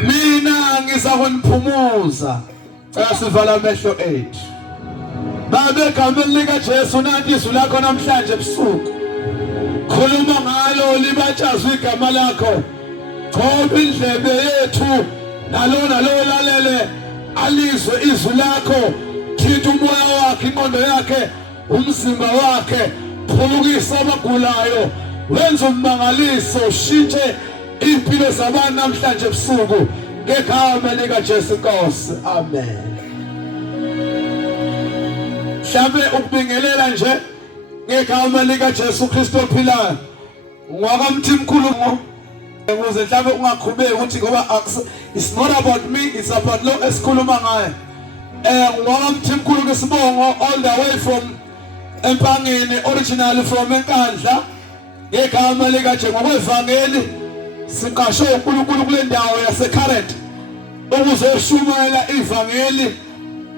mina ngizakuniphumuza. Sivala amehlo ethu. Babe egameni likaJesu nanti izwi lakho namhlanje ebusuku. Khuluma ngalo libatshazwe igama lakho. Thoba indlebe yethu nalo lalele alizwe izwi lakho. Thinta umoya wakhe, inqondo yakhe, umzimba wakhe. Phulukisa abagulayo. Wenza umangaliso, ushintshe impilo zabantu namhlanje ebusuku ngegama likaJesu Nkosi. Amen. Mhlambe ukubingelela nje ngegama likaJesu Kristu ophilayo. Ngokwamthimkhulu ukuze mhlambe ungaqhubeki ukuthi ngoba it's not about me, it's about lo esikhuluma ngaye. Ngokwamthimkhulu kesibongo all the way from Empangeni, originally from Enkandla. Ngegama likaJesu ngokwevangeli siqashwe uNkulunkulu kule ndawo yaseCurrent ukuzoshumayela ivangeli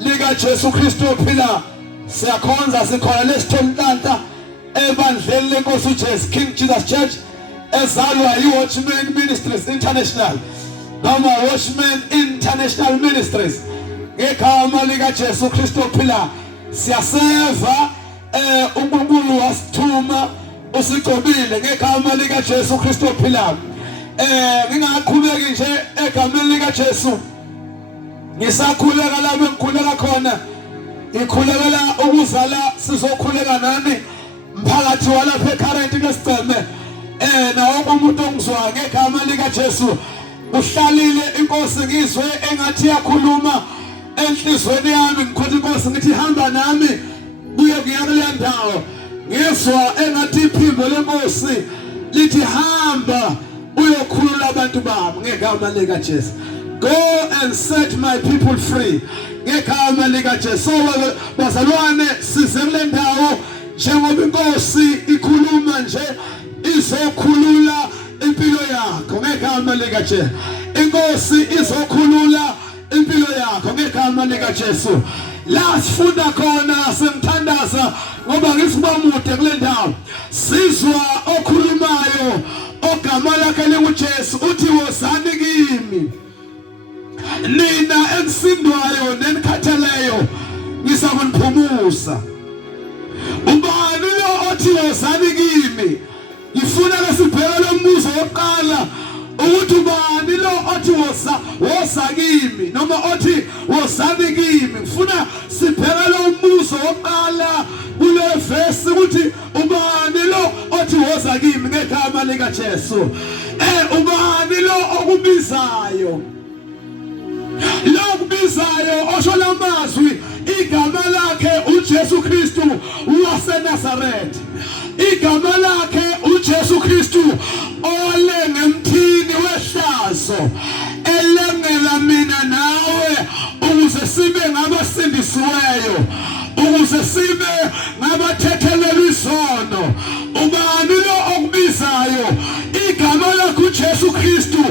likaJesu Kristu ophilayo. Siyakhonza sikhona lesithonhlahla ebandleni lenkosi uJesu King Jesus Church ezalwa yiWatchman Ministries International noma Watchman International Ministries ngegama likaJesu Kristu ophilayo. Siyaseva uNkulunkulu wasithuma usigcobile ngegama likaJesu Kristu ophilayo. Ngingaqhubeki nje egameni likaJesu. Ngisakhuleka lapho engikhuleka khona. Ikhulekela ukuzala sizokhuleka nani mphakathi walapha eCurrent ngesigceme. Nawo umuntu ongizwa ngegama likaJesu uhlalile inkosi ngizwe engathi yakhuluma enhlizweni yami ngikhona inkosi ngithi hamba nami buye kuyakule ndawo. Ngizwa engathi iphimbo lenkosi lithi hamba uyokhulula abantu bami ngegama likaJesu. Go and set my people free. Ngegama likaJesu. Bazalwane size kule ndawo njengoba inkosi ikhuluma nje izokhulula impilo yakho ngegama likaJesu. Inkosi izokhulula impilo yakho ngegama likaJesu. La sifunda khona sengithandaza ngoba ngisibamude kule ndawo. Sizwa okhulumayo ogama lakhe linguJesu uthi wozani kimi. Nina engisindwayo nenikhatheleyo ngizakuniphumuza. Ubani lo othi wozani kimi? Ngifuna lesibheke lo mbuzo wokuqala ukuthi ubani lo othi woza kimi noma othi wozani kimi. Ngifuna sibheke lo mbuzo wokuqala kule verse ukuthi ubani lo othi woza kimi ngegama likaJesu. Ubani lo okubizayo? Lo okubizayo osho lamazwi igama lakhe uJesu Kristu waseNazaretha. Igama lakhe uJesu Kristu olenge emthini wehlazo elengela mina nawe ukuze sibe ngabasindisiweyo, ukuze sibe ngabathethelelwa izono. Ubani lo okubizayo? Igama lakhe uJesu Kristu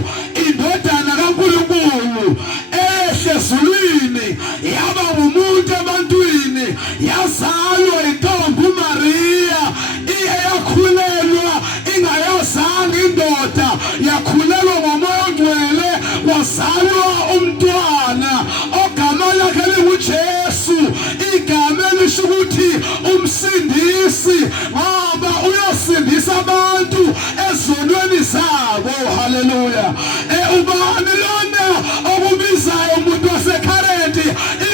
indodana kaNkulunkulu ehlezulwini yaba umuntu ebantwini yazalwa intombi uMaria iyakhulelwa ingayozanga indoda yakhulelwa ngoMoya oNgcwele wazalwa umntwana ogama lakhe linguJesu. Igama elisho ukuthi umsindisi ngoba uyosindisa abantu ezonweni zabo. Haleluya. Ubani lona okubizayo umuntu waseCurrent?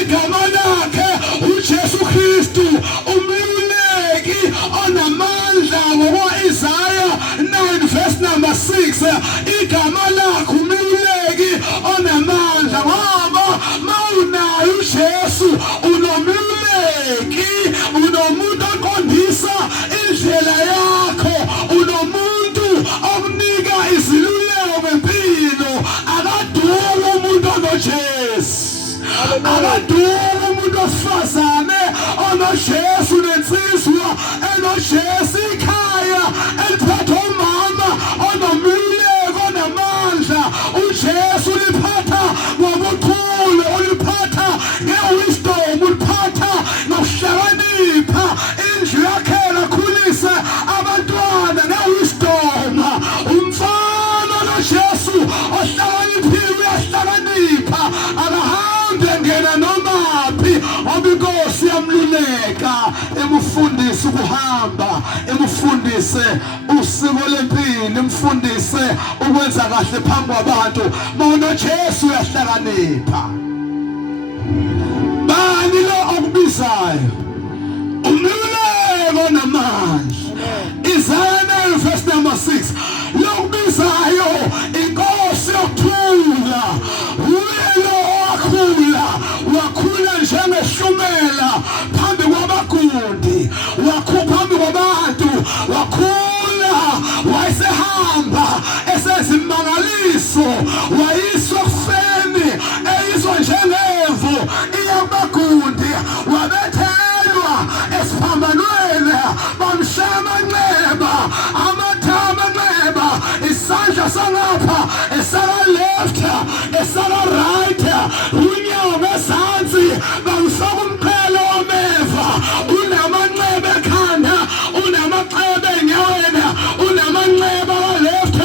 Igama lakhe uJesu Kristu umluleki onamandla ngokwa-Isaya 9 verse number 6. Igama lakhe umluleki onamandla ngoba mawunayo uJesu unomluleki, unomuntu oqondisa indlela yakho, unomuntu okunika iziluleko ngempilo. Akadunga umuntu onoJesu, akadunga umuntu osifazane onoJesu nensizwa enoJesu, ikhaya eliphatha umama onomluleko onamandla. uJesu uliphatha ngobuchule, uliphatha nge-wisdom, uliphatha ngokuhlakanipha. Indlu yakhe kakhulisa abantwana nge-wisdom. Umfana noJesu ohlakaniphile uyahlakanipha akahambe ngena nomaphi ngoba inkosi yamluleka emufundise ukuhamba emufundise usiko lempilo emfundise ukwenza kahle phambi kwabantu mawuno Jesu uyahlakanipha bani lo okubizayo umluleko namandla Isaiah verse number 6 lokubizayo inkosi yokuthula uyelo wakhula njengehlumela phambi kwabagundi phambi kwabantu wakhula wayesehamba esezimangaliso wayiswa kufeni eyiswa njengemvu iya kubagundi wabethelwa esiphambanweni bamshaya amanxeba isandla sangapha esaka left esaka right unyawo ngezansi bamfaka umqhele wameva unamanxeba ekhanda unamaqheba enyaweni unamanxeba wa left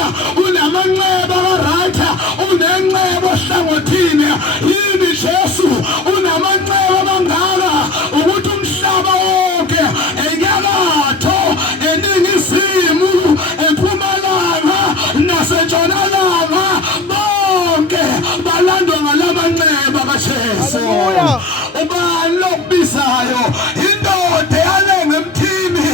unamanxeba wa right unenxeba ohlangothini yini Jesu unamanxeba mangaka ukuthi umhlaba wonke enyakatho eningizimu empumalanga nasentshonalanga bonke balandwa ngalamanxeba kaJesu ubani lokubizayo indoda yalenga emthini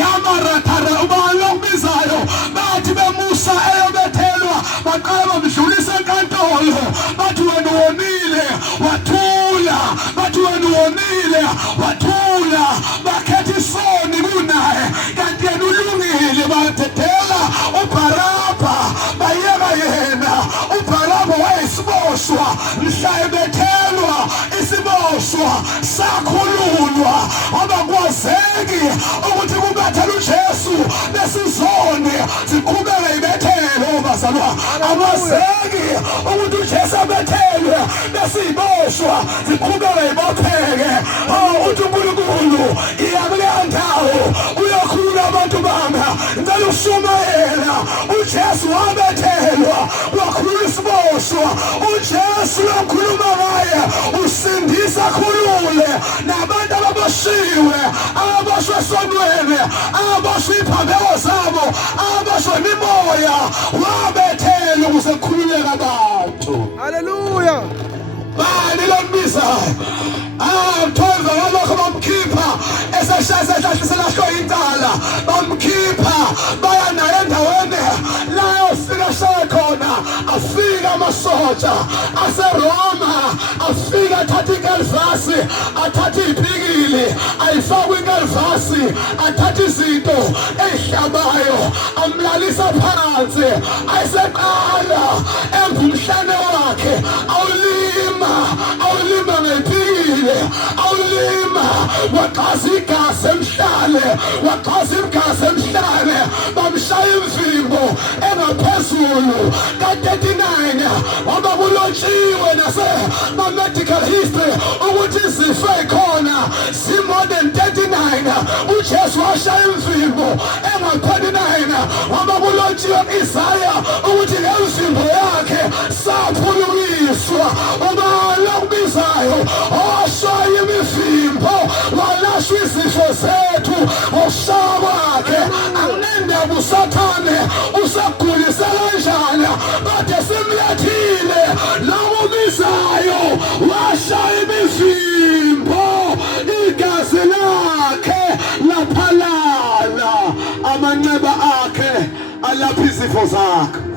yamarathara ubani lokubizayo bathi bemusa eyobethelwa baqala bamdlulisa enkantolo bathi wena wonile wathula bathi wena wonile wathula bakhetha isoni kunaye kanti yena ulungile bathethela uBarabha bayeka yena uBarabha wayesiboshwa mhla ebethelwa isiboshwa sakhululwa abakwazeki ukuthi kubethela uJesu besizone siqhubeke ibethelo bazalwa akwazeki ukuthi uJesu abethelwe besiboshwa siqhubeke ibopheke uthi uNkulunkulu iyakulendawo uyakhulula abantu bami ngicela ushumayela uJesu wabethelwa wakhulula isiboshwa uJesu lokhuluma ngaye usindisa khulule nabantu ababoshiwe ababoshwe esonweni ababoshwe iphambeko zabo ababoshwe imimoya wabethelwa ukuze kukhululeke abantu haleluya bani lombizayo Thonza ngalokho bamkhipha eseshayiselahlwa incala bamkhipha baya naye endaweni la yofika shaya khona afika amasotsha aseRoma afika athatha ikalvasi athatha ibhikili ayifaka ikalvasi athatha izinto ezihlabayo amlalisa phansi ayiseqala emvumhlane wakhe awulima ngempikile awulima waqhaza igazi emhlane waqhaza igazi emhlane bamshaya imvimbo engaphezulu ka-39 waba kulotshiwe nase-medical history ukuthi izifo ey'khona zi-more than 39 uJesu washaya imvimbo enga-39 waba kulotshiwe ku-Isaya ukuthi le mvimbo yakhe saphulukiswa lokubizayo oshaya imivimbo walashwa izifo zethu ngokushaya kwakhe akunendaba usathane usagulisa kanjani kade simlethile lokubizayo washaya imivimbo igazi lakhe laphalala amanxeba akhe alapha izifo zakhe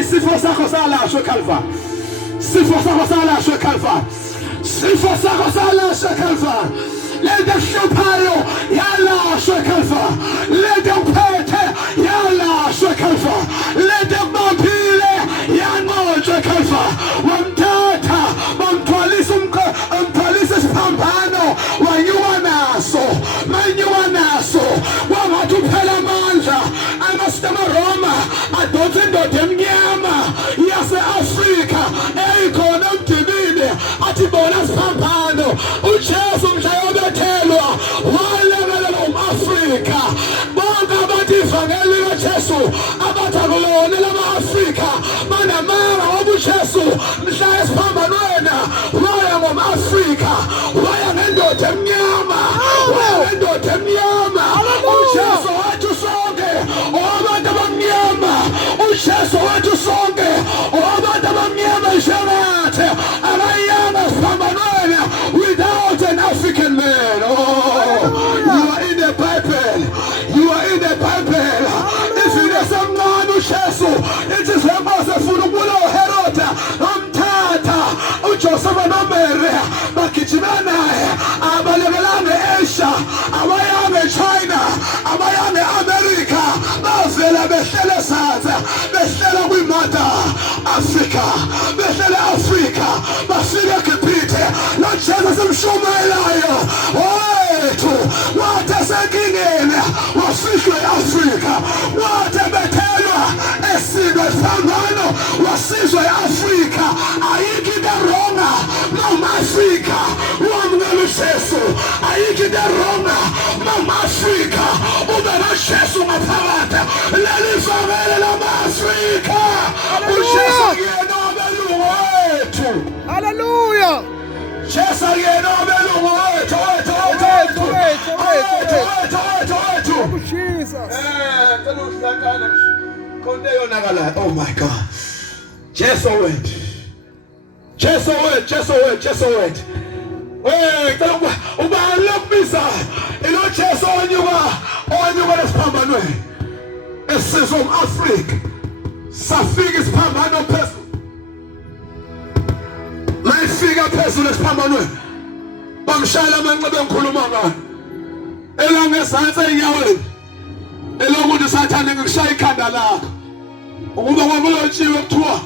isifo sakho salashwa eKalvari sifo sakho salashwa eKalvari sifo sakho salashwa eKalvari lento ekuhluphayo yalashwa eKalvari lento ekuphethe yalashwa eKalvari lento ekubambile yanqotshwa eKalvari wamthatha bamthwalisa isiphambano wanyuka naso manyuka naso wangathi uphela amandla amasitama Roma adonsa indoda emnyama yase-Afrika eyikhona emdibini athi bona siphambano uJesu mhla yobethelwa walekelela umAfrika bonke abathi ivangeli likaJesu abathi akulona lama uJesu wethu sonke abantu abamnyama njengathi abayanga siphambanweni without an African man. Oh, you are in the Bible. You are in the Bible. Ifike semncane uJesu ithi semase funa ukubula uHerod amthatha uJoseph noMary bagijima naye abalekelanga eAsia abayanga eChina abayanga eAmerica bavela behlele sanze behlele kwimother Africa behlele Africa bafika eGibhithe noJesu simshumayelayo wethu wathi senkingeni wafihlwe eAfrika wathi bethelwa esiko sangano wasizwe eAfrika ayikho into wronga ngamaAfrika wamngela uJesu ayikho into wronga ngamaAfrika ube noJesu ngaphakathi leli vangeli lamaAfrika uJesu yena obelungu wethu. Hallelujah. Jesu yena obelungu wethu Jesus. Oh my God. Jesu wethu. Jesu wethu, Jesu wethu, Jesu wethu. Ubani lokubiza ilo Jesu onyuka lesiphambanweni esizwe umAfrika safika isiphambano phezulu mayifika phezulu esiphambanweni bamshayela amanxeba enkhuluma ngani elangezantsi enyaweni elokuthi sathane ngikushaya ikhanda lakho ukuba kwakulotshiwe kuthiwa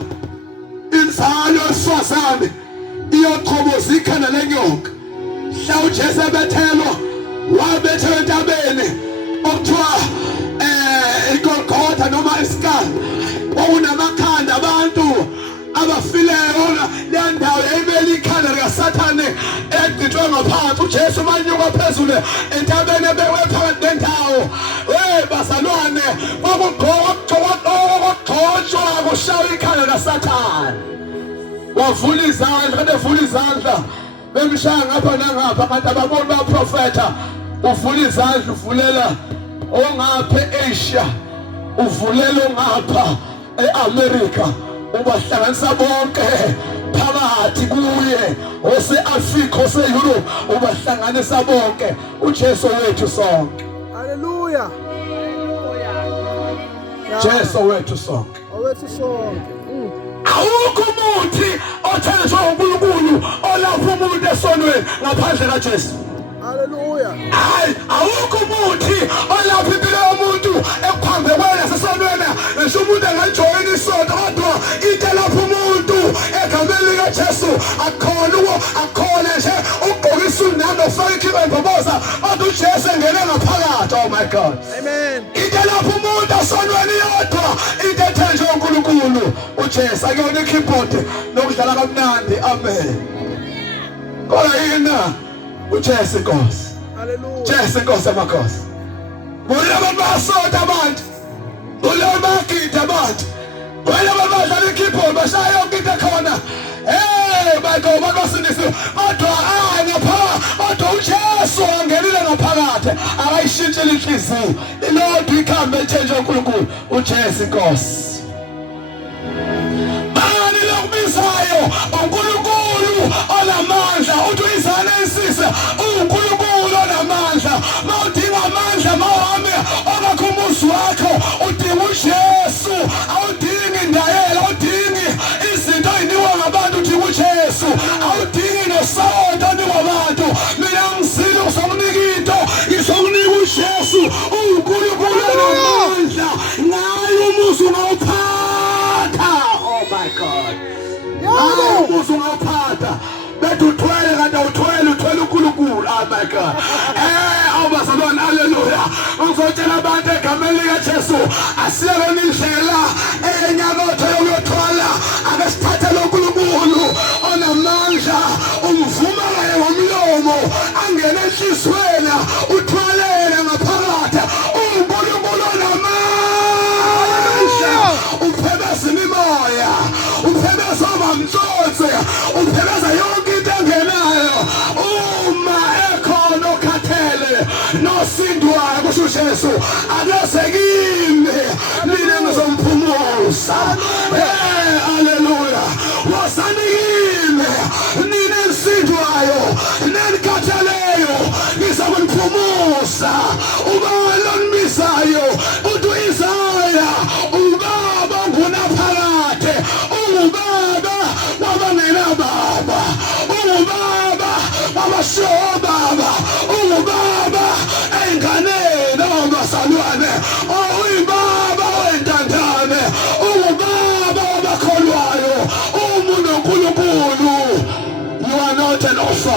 inzalo esifazane iyoqhoboza ikhanda lenyoka mhla uJesu ebethelwa wabethelwa entabeni okuthiwa iGolgotha noma isikali kwakunamakhanda abantu abafileyo le ndawo yayibele ikhanda likaSathane edithwe ngaphansi uJesu manyuka phezulu entabeni ebekwe phakathi nendawo bazalwane kwakugxotshwa kushaya ikhanda likaSathane wavula izandla evula izandla bemshaya ngapha nangapha kanti ababoni baprofetha uvula izandla uvulela ongapha eAsia uvulela ongapha eAmerica ubahlanganisa bonke phakathi kuye ose-Africa ose-Europe ubahlanganisa bonke uJesu wethu sonke. Hallelujah. Jesu wethu sonke. Owethu sonke. Awukho umuthi othenjwa uNkulunkulu olapha umuntu esonweni ngaphandle kaJesu. Hallelujah. Hayi awukho umuthi olapha impilo yomuntu ekuphambekweni sesonweni ngisho umuntu engajoyina isonto kodwa into lapha umuntu egameni likaJesu akhona nje ugqokisa unando ufake ikhiba emboboza kodwa uJesu engene ngaphakathi. Oh my God. Amen. Into lapha umuntu esonweni yodwa into ethenjwa uNkulunkulu uJesu akuyona ikeyboard nokudlala kamnandi. Amen. Kodwa yena uJesu Nkosi. Hallelujah. Jesu Nkosi amakhosi. Mulaba basonta abantu. Mulaba bagida abantu. Mulaba badlala ikeyboard bashaya yonke into khona. Bakosindisi kodwa ngapha kodwa uJesu angenile ngaphakathi akayishintshela inhliziyo ilodwa ikhambe ethenjwa uNkulunkulu uJesu Nkosi. Bani lokubizayo uNkulunkulu onamandla uthi izana insise uNkulunkulu onamandla mawudinga amandla mawuhambe ongakho umuzi wakho udinga uJesu awudingi indayela awudingi izinto ey'nikwa ngabantu udinga uJesu awudingi nesonto onikwa abantu mina ngisile ngizokunika into ngizokunika uJesu uNkulunkulu onamandla ngayo umuzi ungawuphatha. Oh my God. Ngayo umuzi ungawuphatha bethi uthwele kanti awuthwele uthwele uNkulunkulu. Oh my God. Awubazalwane haleluya ngizotshela abantu egameni likaJesu asiyelona indlela enyakotho yokuyothwala ake sithathe lo uNkulunkulu onamandla umvuma kaye ngomlomo angene enhliziyweni uthwalele ngaphakathi uNkulunkulu onamandla uphebeza imimoya uphebeza abamhlonze uphebeza yonke into engenayo uma ekhona okhathele nosindwayo kusho uJesu akeze kimi mina ngizomphuza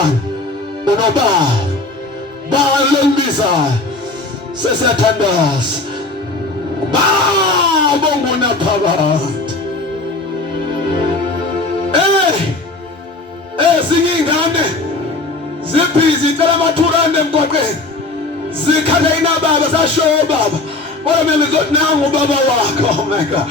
ubani unobani bani lengibizayo sesiyathandaza baba ongunaphakade ezinye ingane zibhizi icela amathurane emgwaqeni zikhala inababa zashoyo baba kodwa mina ngizothi nangu ubaba wakho. Oh my God,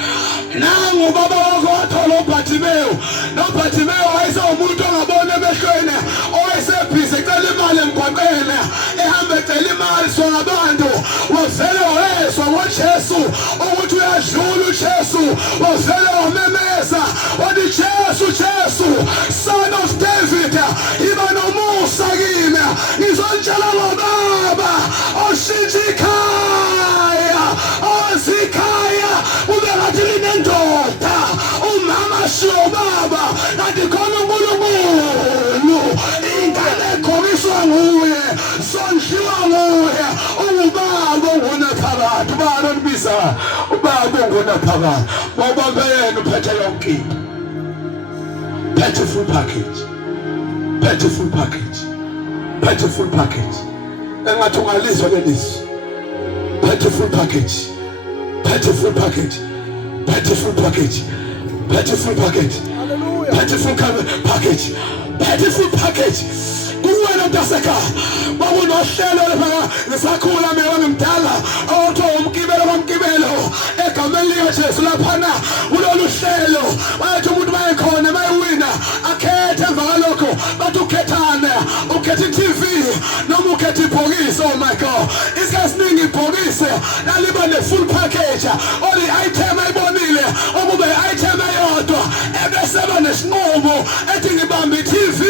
nangu ubaba wakho wathola uBhathimeyu. noBhathimeyu wayesewumuntu ongabona emehlweni owayesebhizi ecela imali emgwaqeni ehamba ecela imali songabantu wavele wezwa ngoJesu ukuthi uyadlula uJesu wavele wamemeza wathi Jesu Jesu Son of David iba nomusa kimi ngizotshela ngobaba oshintsha ikhaya ozikhaya ubengathi linendoda umama shiwo baba kanti khona uNkulunkulu ingane ekholiswa nguye sondliwa nguye ungubaba ongunaphakade ubaba onbiza ubaba ongunaphakade ngoba yena uphethe yonke phethe full package phethe full package phethe full package engathi ungalizwa lelizwi phethe full package phethe full package phethe full package phethe full package hallelujah phethe full package phethe full package kuwena mntasekhaya kwakunohlelo lapha ngisakhula mina ngimdala awutho umkibelo egameni likaJesu laphana kulolu hlelo bathi umuntu mayekhona mayiwina akhethe emva kalokho bathi ukhethane ukhethe iTV noma ukhethe ibhokisi. Oh my God, isikhathi esiningi ibhokisi laliba ne full package oli item ayibonile okube item eyodwa ebese banesinqumo ethi ngibamba iTV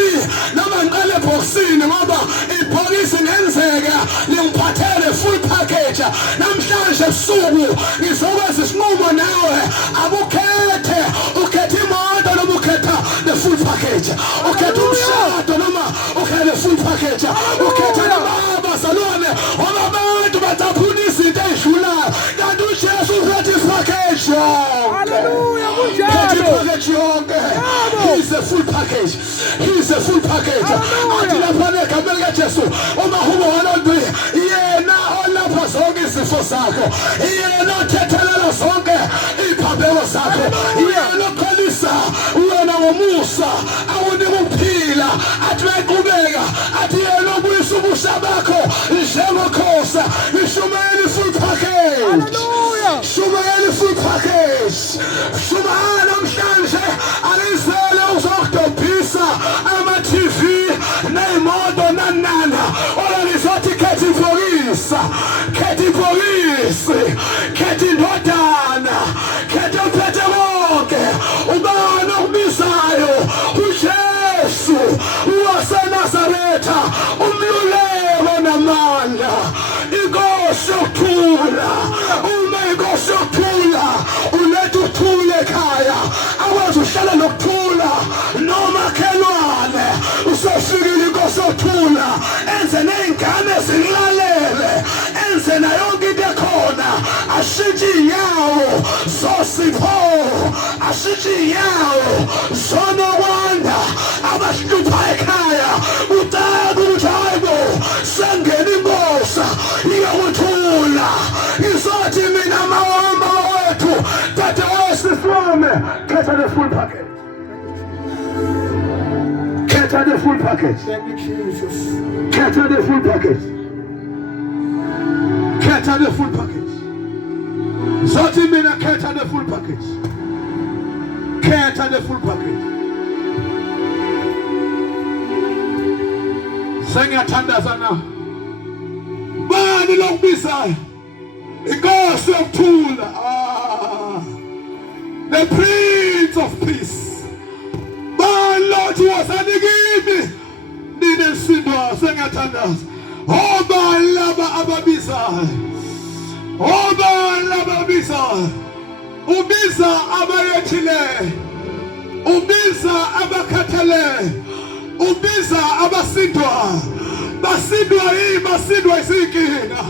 noma ngiqale ebhokisini ngoba ibhokisi ngenzeka lingiphathele full package. Namhlanje ebusuku ngizokwenza isinqumo nawe akukhethe ukhethe imoto noma ukhetha the full package ukhetha umshado noma ukhetha full package ukhetha abazalwane ngoba abantu bathaphuna izinto ezidlulayo kanti uJesu uphethe package. Hallelujah kunjalo he's a full package he's a full package athi lapha egameni likaJesu uma hubo walonto yena olapha zonke izifo zakho yena othethelela zonke iphambeko zakho yena okholisa wena ngomusa awunika ukuphila athi bayiqhubeka athi yena obuyisa ubusa bakho njengokhosa ishumayeli full package. Hallelujah shumayeli full package shumana namhlanje alizele uzokudobhisa ama-TV ney'moto nanana olalizothi khetha ibhokisi khetha ibhokisi khetha indodana khetha uphethe konke ubani okubizayo uJesu waseNazaretha umluleko namandla inkosi yokuthula uma inkosi yokuthula uletha ukuthula ekhaya akwazi uhlala nokuthula nomakhelwane usofikile inkosi yokuthula enze ney'ngane zilalele enze nayo yonke into ekhona ashintshe iy'nyawo zosipho ashintshe iy'nyawo zonokwanda abahlupha ekhaya utaka ukuthi hayibo sengena inkosa iyokuthula ngizothi mina mawamba wethu tata wesifome khetha the full package khetha the full package. Thank you Jesus. Khetha the full package khetha the full package zothi mina khetha the full package khetha the full package. Sengiyathandaza na bani lokubizayo inkosi yokuthula the Prince of Peace bani lothi wasanikimi nine msindo. Sengiyathandaza obani laba ababizayo obani laba ababizayo ubiza abayethile ubiza abakhathele ubiza abasindwa basindwa yini basindwa izinkinga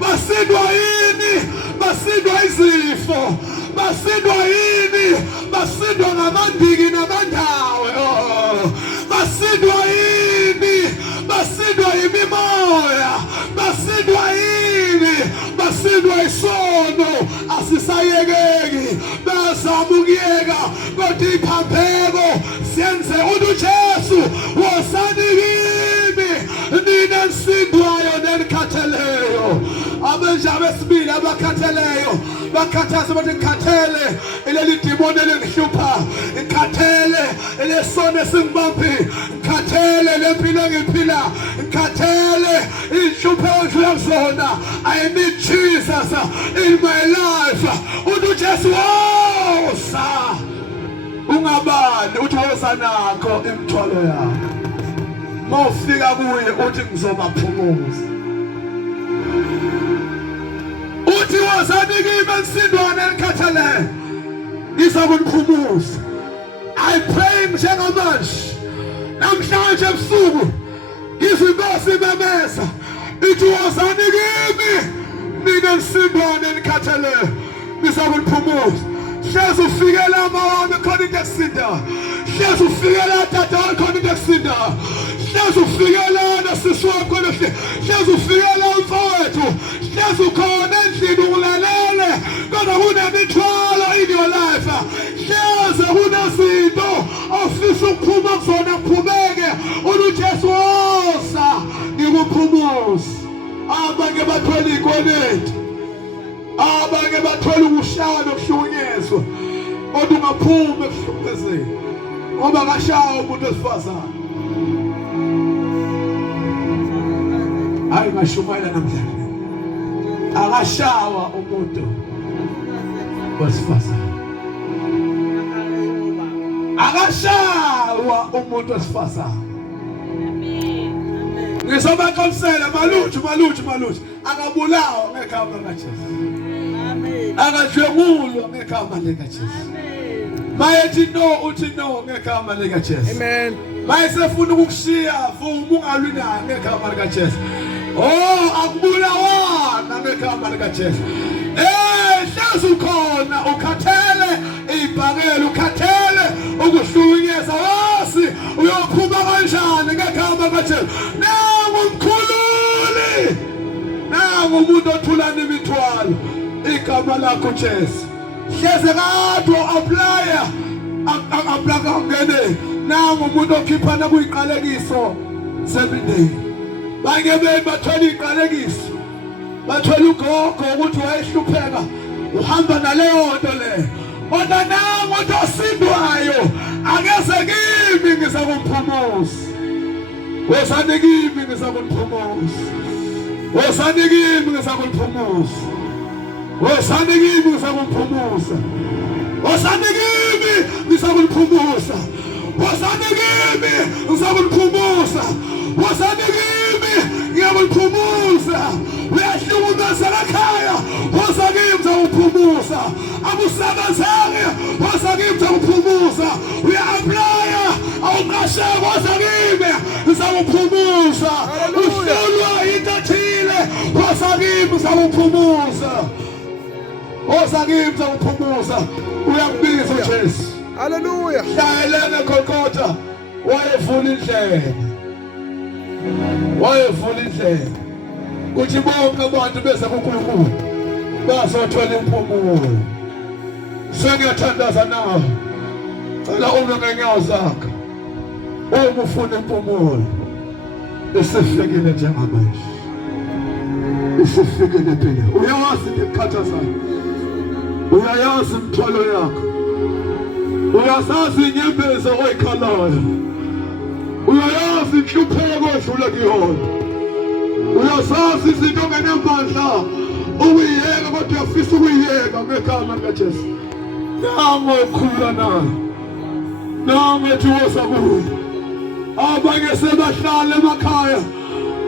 basindwa yini basindwa izifo basindwa yini basindwa ngamandiki namandawo basindwa yini siyapheka kodwa iphapheko siyenze uJesu wosani kimi nina nsindwayo nenikhatheleyo abenje abesibili abakhatheleyo bakhathasa bathi ngikhathele ileli dimoni elingihlupha ngikhathele lesono esingibambi ngikhathele lempilo engiphila ngikhathele inhlupho engidlula kuzona I need Jesus in my life uJesu wosa ungabani uthi wosa nakho imithwalo yakho mawufika kuye uthi ngizobaphumuza uthi wozani kimi ensindwane elikhatheleyo ngizokuniphumuza I pray njengamanje namhlanje ebusuku ngizwe inkosi imemeza ithi wozani kimi mina ensindwane elikhatheleyo ngizokuniphumuza hlezi ufikela mawami khona into ekusinda hlezi ufikela tata wakho khona into ekusinda hlezi ufikela nasisi wakho hlezi ufikela mfowethu hlezi ukhona endlini ulalele kodwa kunemithwalo in your life hlezi kunezinto ofisa ukuphuma kuzona kuphumeke uJesu wosa ngikuphumuza abanye bathwele ikoleti abanye bathola ukushaya nokuhlukunyezwa kodwa ungaphumi ekuhlukumezeni ngoba akashaya umuntu wesifazane hayi ngashumayela namhlanje akashawa umuntu wesifazane akashawa umuntu wesifazane ngizobaxolisela maluthi akabulawa ngegama likaJesu akadlwengulwa ngegama likaJesu mayethi no uthi no ngegama likaJesu amen mayesefuna ukukushiya vuma ungalwi naye ngegama likaJesu akubulawana ngegama likaJesu hlezi ukhona ukhathele ibhakela ukhathele ukuhlukunyezwa wasi uyophuma kanjani ngegama likaJesu nangumkhululi nangumuntu othulana imithwalo igama lakho Jesu hleze kade apply ngene nangu umuntu okhiphana kuyiqalekiso semindeni bangebeni bathola iqalekiso bathola ugogo ukuthi wayehlupheka uhamba naleyo nto le kodwa nangu umuntu osindwayo akeze kimi ngizakumphumuza wosani kimi ngizakumphumuza wosani kimi ngizakumphumuza wosani kimi ngizakumphumuza wosani kimi ngizakumphumuza wosani kimi ngizakumphumuza wosani kimi ngiyakumphumuza uyahlukumeza ekhaya wosani kimi ngizakumphumuza akusebenzanga wosani kimi ngizakumphumuza uya-applya awuqasheka wosani kimi ngizakumphumuza uhlulwa into ethile wosani kimi ngizakumphumuza wosani kimi ngizakumphumuza uyambiza uJesu haleluya shayelene Golgotha wayevula indlela kuthi bonke abantu beze kuNkulunkulu bazothola impumulo sengiyathandaza nawe cela ume ngenyawo zakho uma ufuna impumulo esifikile njengamanje isifikile phela uyawazi ikhathazayo uyayazi imithwalo yakho uyazazi inyembezi oyikhalayo uyayazi inhlupheko odlula kuyona uyazazi izinto ongenamandla ukuyiyeka kodwa uyafisa ukuyiyeka ngegama likaJesu nangu okhulula nayo nangu ethi woza kuyo abanye sebahlala emakhaya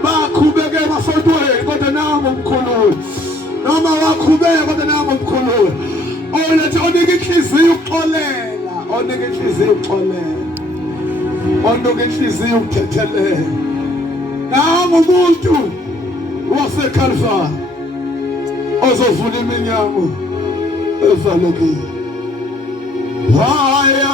bakhubeke emasontweni kodwa nangu umkhululi noma wakhubeka kodwa nangu umkhululi olethe onika inhliziyo ukuxolela onika inhliziyo ukuxolela onika inhliziyo ukuthethelela nangu umuntu waseKalvari ozovula iminyango evalekile waya